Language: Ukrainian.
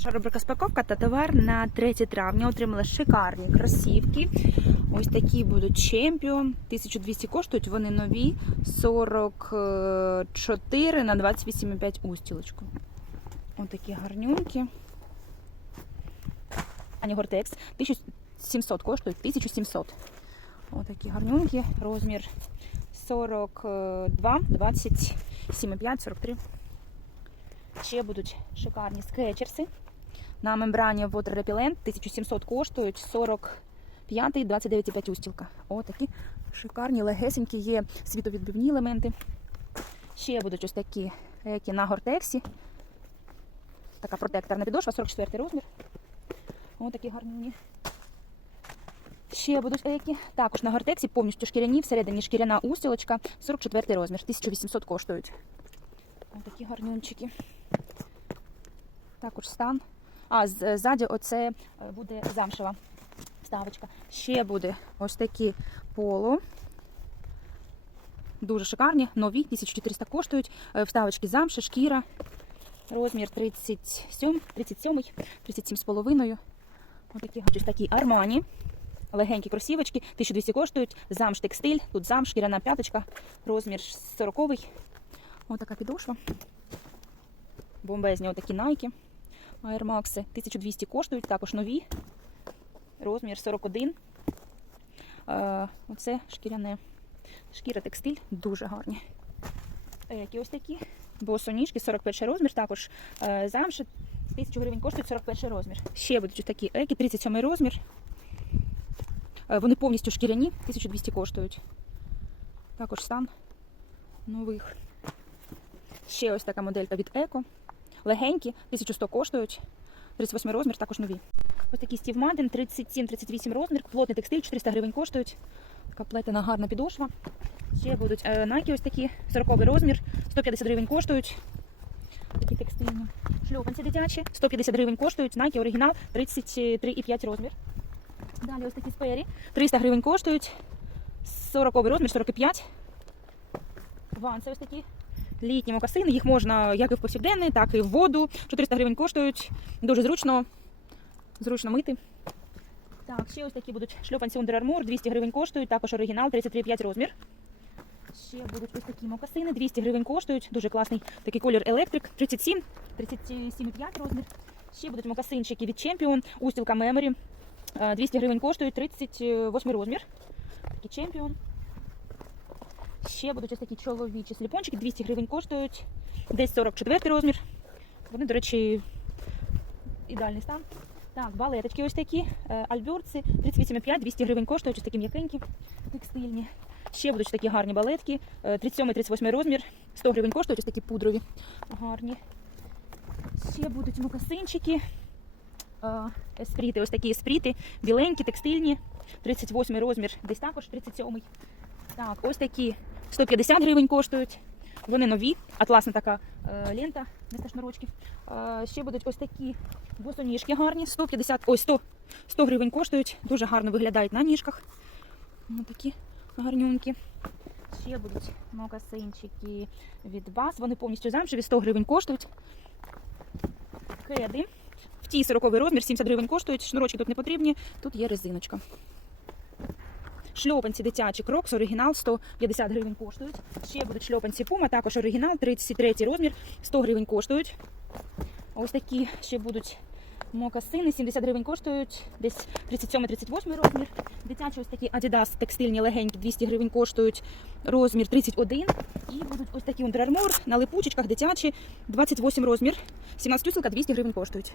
Наша рубрика спаковка та товар на 3 травня отримали шикарні кросівки. Ось такі будуть чемпіон. 1200 коштують, вони нові 44 на 28,5 устілочку. Ось такі гарнюнки. Ані Гортекс 1700 коштують, 1700. Ось такі гарнюнки, розмір 42, 27,5, 43. Ще будуть шикарні скетчерси. На мембрані Water Repellent 1700 коштують 45 29,5 устілка. О, такі шикарні, легесенькі, є світовідбивні елементи. Ще будуть ось такі, які на гортексі. Така протекторна підошва, 44 розмір. О, такі гарні. Ще будуть екі. Також на гортексі повністю шкіряні, всередині шкіряна устілочка, 44 розмір, 1800 коштують. Ось такі гарнюнчики. Також стан. А, з- ззаді оце е, буде замшева вставочка. Ще буде ось такі поло. Дуже шикарні, нові, 1400 коштують. Е, Вставочки замши, шкіра. Розмір 37, 37, 37,5. Ось такі, ось такі армані. Легенькі кросівочки, 1200 коштують. Замш текстиль, тут замш, шкіряна п'яточка, розмір 40 Ось така підошва. Бомбезні отакі найки. Air Max 1200 коштують, також нові. Розмір 41. Е, оце шкіряне. Шкіра текстиль, дуже гарні. Які ось такі. Босоніжки, 41 розмір, також е, замши. 1000 гривень коштують 41 розмір. Ще будуть такі екі, 37 розмір. Е, Вони повністю шкіряні, 1200 коштують. Також стан нових. Ще ось така моделька від Еко. Легенькі, 1100 коштують. 38 розмір, також нові. Ось такі Стів Маден, 37-38 розмір, плотний текстиль, 400 гривень коштують. Така плетена гарна підошва. Ще будуть е, Nike ось такі, 40 розмір, 150 гривень коштують. Такі текстильні. Шльопанці дитячі, 150 гривень коштують. Nike оригінал, 33,5 розмір. Далі ось такі спері, 300 гривень коштують. 40 розмір, 45. Ванси ось такі літні мокасини. Їх можна як і в повсякденний, так і в воду. 400 гривень коштують. Дуже зручно, зручно мити. Так, ще ось такі будуть шльопанці Under Armour, 200 гривень коштують, також оригінал, 33,5 розмір. Ще будуть ось такі мокасини, 200 гривень коштують. Дуже класний такий колір електрик, 37, 37,5 розмір. Ще будуть мокасинчики від Champion, устілка Memory. Е, 200 гривень коштують, 38 розмір. Такий Champion. Ще будуть ось такі чоловічі сліпончики, 200 гривень коштують, десь 44 розмір. Вони, до речі, ідеальний стан. Так, балеточки ось такі, е, альбюрці, 38,5, 200 гривень коштують, ось такі м'якенькі, текстильні. Ще будуть такі гарні балетки, е, 37-38 розмір, 100 гривень коштують, ось такі пудрові, гарні. Ще будуть мокасинчики, е, еспріти, ось такі еспріти, біленькі, текстильні, 38 розмір, десь також 37. Так, ось такі 150 гривень коштують. Вони нові, атласна така е, лента вместо шнурочків. Е, ще будуть ось такі босоніжки гарні, 150, ой, 100, 100 гривень коштують. Дуже гарно виглядають на ніжках. Ось такі гарнюнки. Ще будуть мокасинчики від бас. Вони повністю замшеві, 100 гривень коштують. Кеди. В тій 40 розмір, 70 гривень коштують. Шнурочки тут не потрібні. Тут є резиночка. Шльопанці дитячі крокс, оригінал 150 гривень коштують. Ще будуть шльопанці Puma, також оригінал, 33 розмір, 100 гривень коштують. Ось такі ще будуть мокасини, 70 гривень коштують, десь 37-38 розмір. Дитячі ось такі Adidas текстильні легенькі, 200 гривень коштують, розмір 31. І будуть ось такі Under Armour на липучечках дитячі, 28 розмір, 17 усілка, 200 гривень коштують.